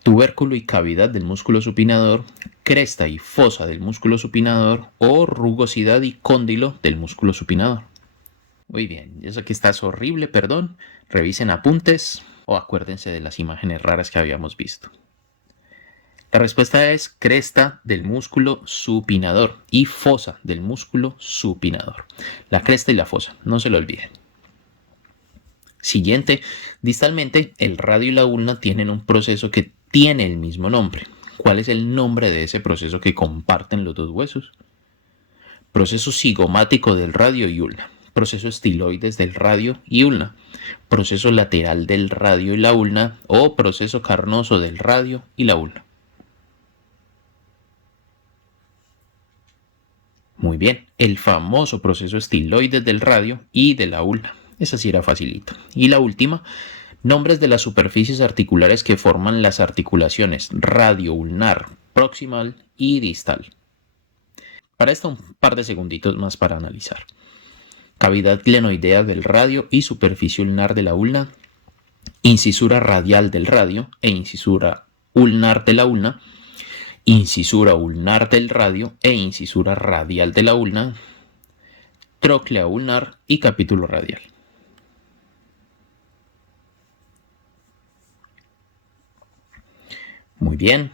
Tubérculo y cavidad del músculo supinador, cresta y fosa del músculo supinador o rugosidad y cóndilo del músculo supinador. Muy bien, eso aquí está horrible, perdón. Revisen apuntes o acuérdense de las imágenes raras que habíamos visto. La respuesta es cresta del músculo supinador y fosa del músculo supinador. La cresta y la fosa, no se lo olviden. Siguiente, distalmente el radio y la ulna tienen un proceso que tiene el mismo nombre. ¿Cuál es el nombre de ese proceso que comparten los dos huesos? Proceso cigomático del radio y ulna. Proceso estiloides del radio y ulna. Proceso lateral del radio y la ulna o proceso carnoso del radio y la ulna. Muy bien, el famoso proceso estiloides del radio y de la ulna. Esa sí era facilita. Y la última, nombres de las superficies articulares que forman las articulaciones radioulnar, proximal y distal. Para esto un par de segunditos más para analizar. Cavidad glenoidea del radio y superficie ulnar de la ulna, incisura radial del radio e incisura ulnar de la ulna, incisura ulnar del radio e incisura radial de la ulna, tróclea ulnar y capítulo radial. Muy bien,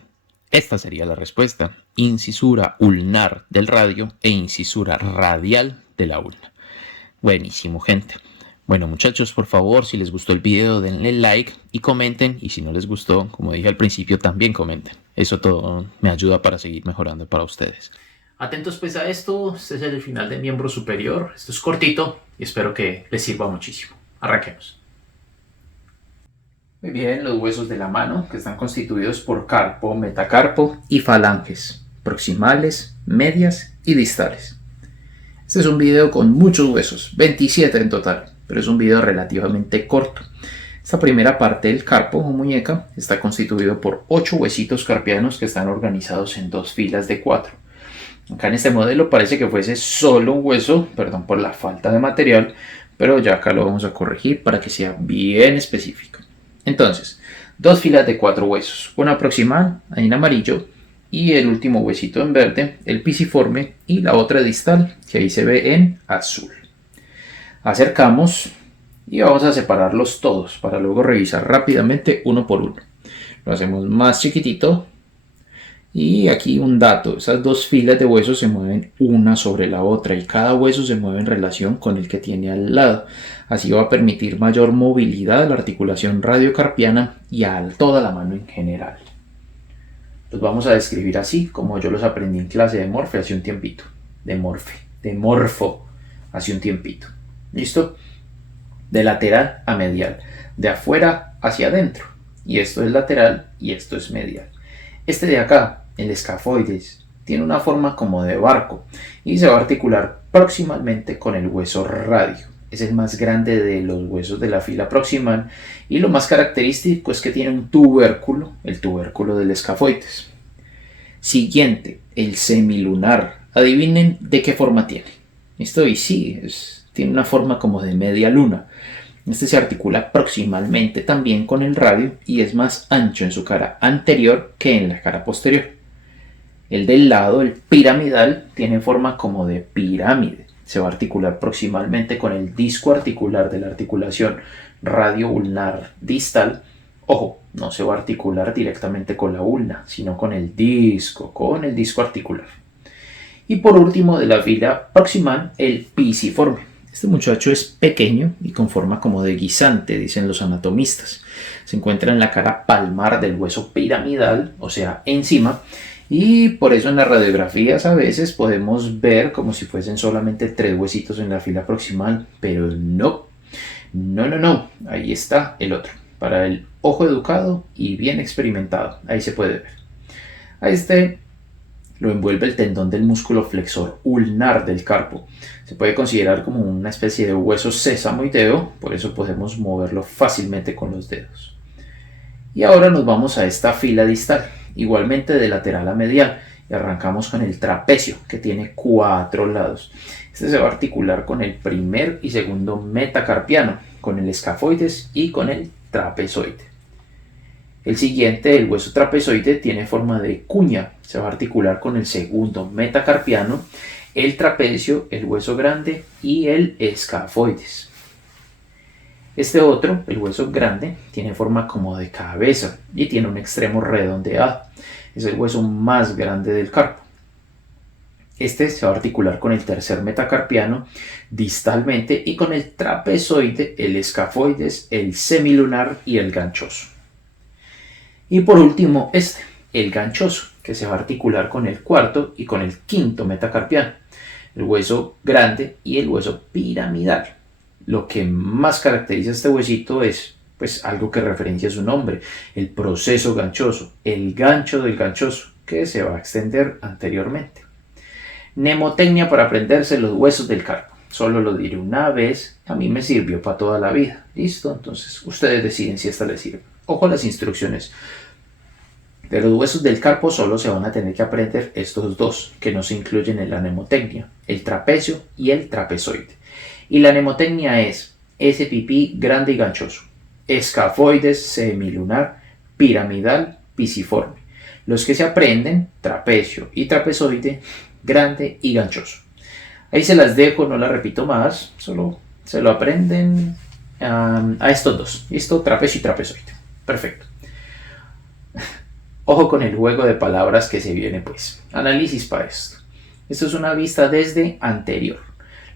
esta sería la respuesta. Incisura ulnar del radio e incisura radial de la ulna. Buenísimo, gente. Bueno, muchachos, por favor, si les gustó el video, denle like y comenten. Y si no les gustó, como dije al principio, también comenten. Eso todo me ayuda para seguir mejorando para ustedes. Atentos pues a esto, este es el final del miembro superior, esto es cortito y espero que les sirva muchísimo. Arranquemos. Muy bien, los huesos de la mano que están constituidos por carpo, metacarpo y falanges, proximales, medias y distales. Este es un video con muchos huesos, 27 en total, pero es un video relativamente corto. Esta primera parte del carpo o muñeca está constituido por 8 huesitos carpianos que están organizados en 2 filas de 4. Acá en este modelo parece que fuese solo un hueso, perdón por la falta de material, pero ya acá lo vamos a corregir para que sea bien específico. Entonces, 2 filas de 4 huesos, una proximal en amarillo y el último huesito en verde, el pisiforme, y la otra distal que ahí se ve en azul. Acercamos y vamos a separarlos todos para luego revisar rápidamente uno por uno. Lo hacemos más chiquitito. Y aquí un dato, esas 2 filas de huesos se mueven una sobre la otra y cada hueso se mueve en relación con el que tiene al lado. Así va a permitir mayor movilidad a la articulación radiocarpiana y a toda la mano en general. Los vamos a describir así como yo los aprendí en clase de morfe hace un tiempito. De morfo hace un tiempito. ¿Listo? De lateral a medial, de afuera hacia adentro. Y esto es lateral y esto es medial. Este de acá, el escafoides, tiene una forma como de barco y se va a articular proximalmente con el hueso radio. Es el más grande de los huesos de la fila proximal y lo más característico es que tiene un tubérculo, el tubérculo del escafoides. Siguiente, el semilunar. Adivinen de qué forma tiene. Esto y sí, tiene una forma como de media luna. Este se articula proximalmente también con el radio y es más ancho en su cara anterior que en la cara posterior. El del lado, el piramidal, tiene forma como de pirámide. Se va a articular proximalmente con el disco articular de la articulación radio-ulnar distal. Ojo, no se va a articular directamente con la ulna, sino con el disco articular. Y por último, de la fila proximal, el pisiforme. Este muchacho es pequeño y con forma como de guisante, dicen los anatomistas. Se encuentra en la cara palmar del hueso piramidal, o sea, encima, y por eso en las radiografías a veces podemos ver como si fuesen solamente 3 huesitos en la fila proximal, pero no, ahí está el otro, para el ojo educado y bien experimentado, ahí se puede ver. A este lo envuelve el tendón del músculo flexor ulnar del carpo. Se puede considerar como una especie de hueso sesamoideo, por eso podemos moverlo fácilmente con los dedos. Y ahora nos vamos a esta fila distal, igualmente de lateral a medial, y arrancamos con el trapecio, que tiene 4 lados. Este se va a articular con el primer y segundo metacarpiano, con el escafoides y con el trapezoide. El siguiente, el hueso trapezoide, tiene forma de cuña. Se va a articular con el segundo metacarpiano, el trapecio, el hueso grande y el escafoides. Este otro, el hueso grande, tiene forma como de cabeza y tiene un extremo redondeado. Es el hueso más grande del carpo. Este se va a articular con el tercer metacarpiano distalmente y con el trapezoide, el escafoides, el semilunar y el ganchoso. Y por último, el ganchoso, que se va a articular con el cuarto y con el quinto metacarpiano, el hueso grande y el hueso piramidal. Lo que más caracteriza a este huesito es algo que referencia a su nombre, el proceso ganchoso, el gancho del ganchoso, que se va a extender anteriormente. Mnemotecnia para aprenderse los huesos del carpo. Solo lo diré una vez, a mí me sirvió para toda la vida. ¿Listo? Entonces ustedes deciden si esta les sirve. Ojo a las instrucciones. De los huesos del carpo solo se van a tener que aprender estos 2, que no se incluyen en la mnemotecnia, el trapecio y el trapezoide. Y la mnemotecnia es ese pipí grande y ganchoso, escafoides, semilunar, piramidal, pisiforme. Los que se aprenden, trapecio y trapezoide, grande y ganchoso. Ahí se las dejo, no las repito más, solo se lo aprenden a estos 2. ¿Listo? Trapecio y trapezoide. Perfecto. Ojo con el juego de palabras que se viene pues. Análisis para esto. Esto es una vista desde anterior.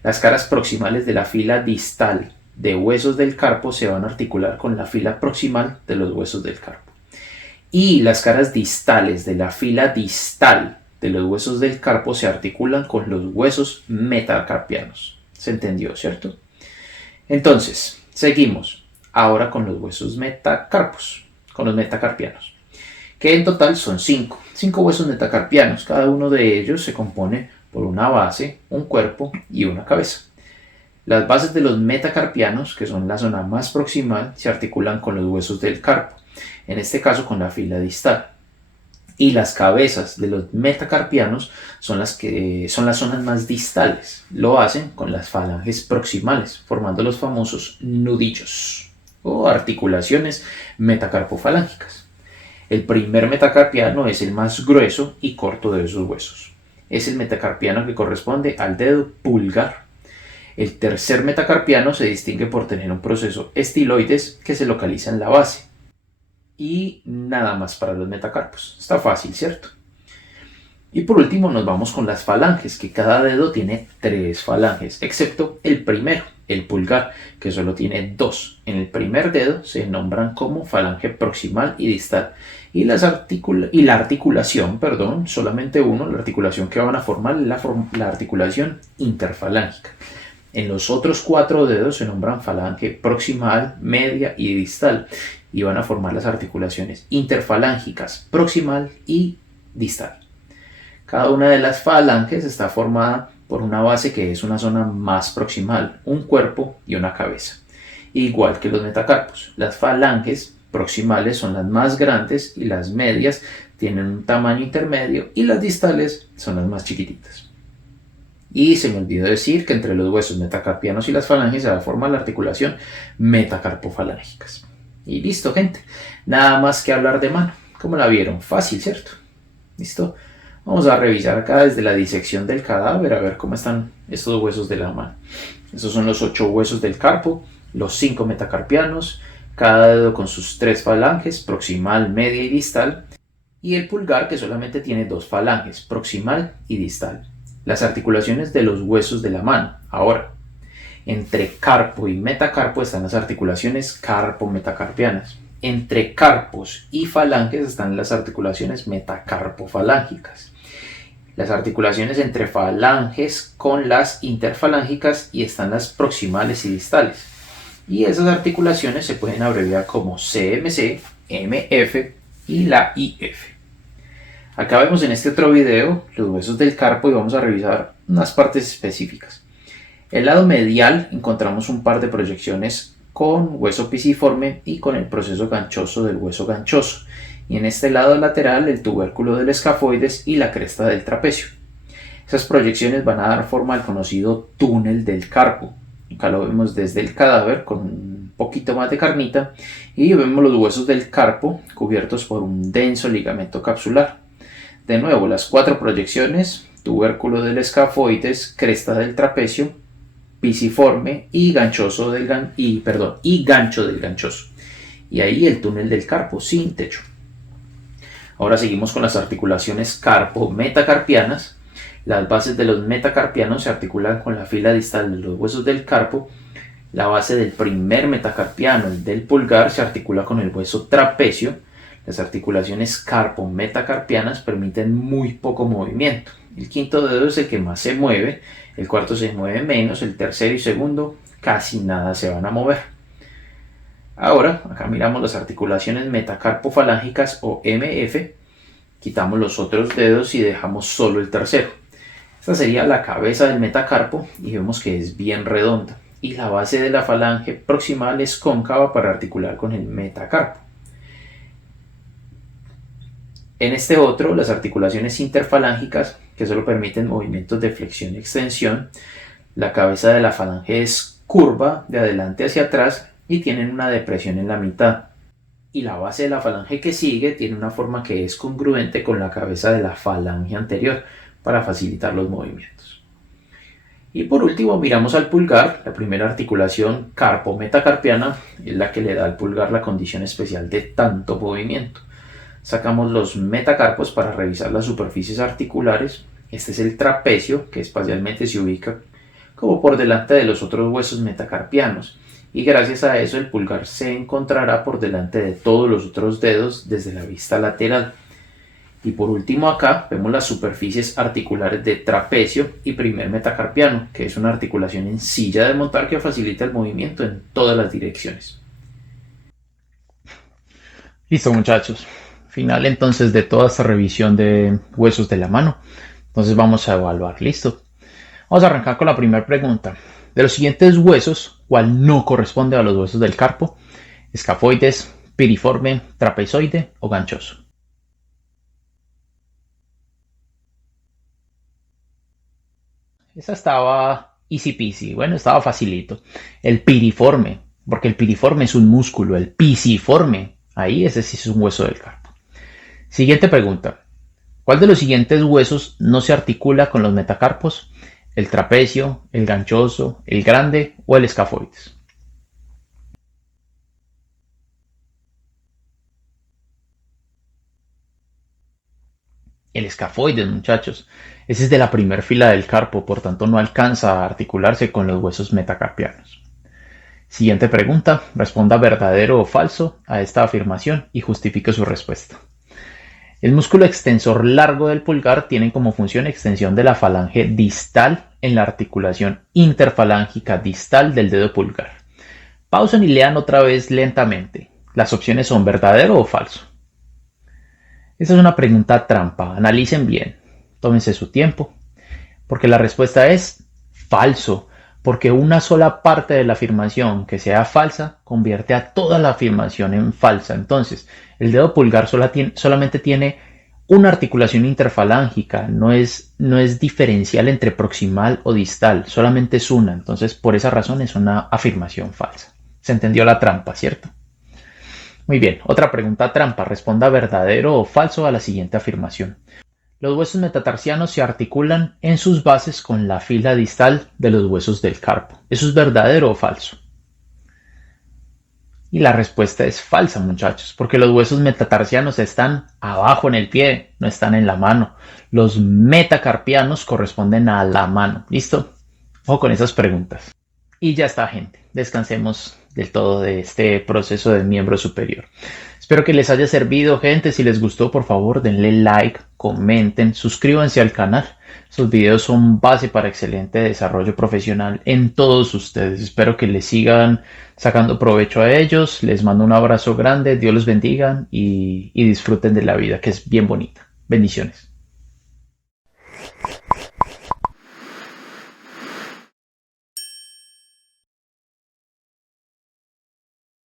Las caras proximales de la fila distal de huesos del carpo se van a articular con la fila proximal de los huesos del carpo. Y las caras distales de la fila distal de los huesos del carpo se articulan con los huesos metacarpianos. ¿Se entendió, cierto? Entonces, seguimos ahora con los huesos metacarpos, con los metacarpianos, que en total son 5 huesos metacarpianos. Cada uno de ellos se compone por una base, un cuerpo y una cabeza. Las bases de los metacarpianos, que son la zona más proximal, se articulan con los huesos del carpo, en este caso con la fila distal. Y las cabezas de los metacarpianos son las zonas más distales. Lo hacen con las falanges proximales, formando los famosos nudillos o articulaciones metacarpofalángicas. El primer metacarpiano es el más grueso y corto de esos huesos. Es el metacarpiano que corresponde al dedo pulgar. El tercer metacarpiano se distingue por tener un proceso estiloides que se localiza en la base. Y nada más para los metacarpos. Está fácil, ¿cierto? Y por último nos vamos con las falanges, que cada dedo tiene 3 falanges, excepto el primero, el pulgar, que solo tiene 2. En el primer dedo se nombran como falange proximal y distal. Y la articulación, solamente uno, la articulación que van a formar la articulación interfalángica. En los otros 4 dedos se nombran falange proximal, media y distal, y van a formar las articulaciones interfalángicas, proximal y distal. Cada una de las falanges está formada por una base que es una zona más proximal, un cuerpo y una cabeza. Igual que los metacarpos, las falanges proximales son las más grandes y las medias tienen un tamaño intermedio y las distales son las más chiquititas. Y se me olvidó decir que entre los huesos metacarpianos y las falanges se forma la articulación metacarpofalángicas. Y listo, gente. Nada más que hablar de mano. ¿Cómo la vieron? Fácil, ¿cierto? ¿Listo? Vamos a revisar acá desde la disección del cadáver a ver cómo están estos huesos de la mano. Estos son los 8 huesos del carpo, los 5 metacarpianos, cada dedo con sus 3 falanges, proximal, media y distal, y el pulgar que solamente tiene 2 falanges, proximal y distal. Las articulaciones de los huesos de la mano. Ahora, entre carpo y metacarpo están las articulaciones carpo-metacarpianas. Entre carpos y falanges están las articulaciones metacarpofalángicas. Las articulaciones entre falanges con las interfalángicas y están las proximales y distales. Y esas articulaciones se pueden abreviar como CMC, MF y la IF. Acá vemos en este otro video los huesos del carpo y vamos a revisar unas partes específicas. En el lado medial encontramos un par de proyecciones con hueso pisiforme y con el proceso ganchoso del hueso ganchoso. Y en este lado lateral el tubérculo del escafoides y la cresta del trapecio. Esas proyecciones van a dar forma al conocido túnel del carpo. Acá lo vemos desde el cadáver con un poquito más de carnita y vemos los huesos del carpo cubiertos por un denso ligamento capsular. De nuevo, las 4 proyecciones, tubérculo del escafoides, cresta del trapecio, pisiforme y gancho del ganchoso. Y ahí el túnel del carpo sin techo. Ahora seguimos con las articulaciones carpo-metacarpianas. Las bases de los metacarpianos se articulan con la fila distal de los huesos del carpo. La base del primer metacarpiano, el del pulgar, se articula con el hueso trapecio. Las articulaciones carpo-metacarpianas permiten muy poco movimiento. El quinto dedo es el que más se mueve, el cuarto se mueve menos, el tercero y segundo casi nada se van a mover. Ahora, acá miramos las articulaciones metacarpofalángicas o MF. Quitamos los otros dedos y dejamos solo el tercero. Esta sería la cabeza del metacarpo y vemos que es bien redonda. Y la base de la falange proximal es cóncava para articular con el metacarpo. En este otro, las articulaciones interfalángicas, que solo permiten movimientos de flexión y extensión. La cabeza de la falange es curva de adelante hacia atrás y tienen una depresión en la mitad. Y la base de la falange que sigue tiene una forma que es congruente con la cabeza de la falange anterior para facilitar los movimientos. Y por último miramos al pulgar. La primera articulación carpo-metacarpiana es la que le da al pulgar la condición especial de tanto movimiento. Sacamos los metacarpos para revisar las superficies articulares. Este es el trapecio, que espacialmente se ubica como por delante de los otros huesos metacarpianos. Y gracias a eso el pulgar se encontrará por delante de todos los otros dedos desde la vista lateral. Y por último acá vemos las superficies articulares de trapecio y primer metacarpiano, que es una articulación en silla de montar que facilita el movimiento en todas las direcciones. Listo, muchachos. Final entonces de toda esta revisión de huesos de la mano. Entonces vamos a evaluar. Listo. Vamos a arrancar con la primera pregunta. De los siguientes huesos, ¿cuál no corresponde a los huesos del carpo? Escafoides, piriforme, trapezoide o ganchoso. Esa estaba easy peasy. Bueno, estaba facilito. El piriforme, porque el piriforme es un músculo. El pisiforme, ahí ese sí es un hueso del carpo. Siguiente pregunta. ¿Cuál de los siguientes huesos no se articula con los metacarpos? ¿El trapecio, el ganchoso, el grande o el escafoides? El escafoides, muchachos. Ese es de la primera fila del carpo, por tanto no alcanza a articularse con los huesos metacarpianos. Siguiente pregunta. Responda verdadero o falso a esta afirmación y justifique su respuesta. El músculo extensor largo del pulgar tiene como función extensión de la falange distal en la articulación interfalángica distal del dedo pulgar. Pausen y lean otra vez lentamente. Las opciones son verdadero o falso. Esta es una pregunta trampa. Analicen bien. Tómense su tiempo. Porque la respuesta es falso. Porque una sola parte de la afirmación que sea falsa convierte a toda la afirmación en falsa. Entonces, el dedo pulgar solamente tiene una articulación interfalángica, no es diferencial entre proximal o distal, solamente es una. Entonces, por esa razón es una afirmación falsa. Se entendió la trampa, ¿cierto? Muy bien, otra pregunta trampa. Responda verdadero o falso a la siguiente afirmación. Los huesos metatarsianos se articulan en sus bases con la fila distal de los huesos del carpo. ¿Eso es verdadero o falso? Y la respuesta es falsa, muchachos, porque los huesos metatarsianos están abajo en el pie, no están en la mano. Los metacarpianos corresponden a la mano. ¿Listo? Ojo con esas preguntas. Y ya está, gente. Descansemos del todo de este proceso del miembro superior. Espero que les haya servido, gente. Si les gustó, por favor, denle like, comenten, suscríbanse al canal. Estos videos son base para excelente desarrollo profesional en todos ustedes. Espero que les sigan sacando provecho a ellos. Les mando un abrazo grande. Dios los bendiga y disfruten de la vida, que es bien bonita. Bendiciones.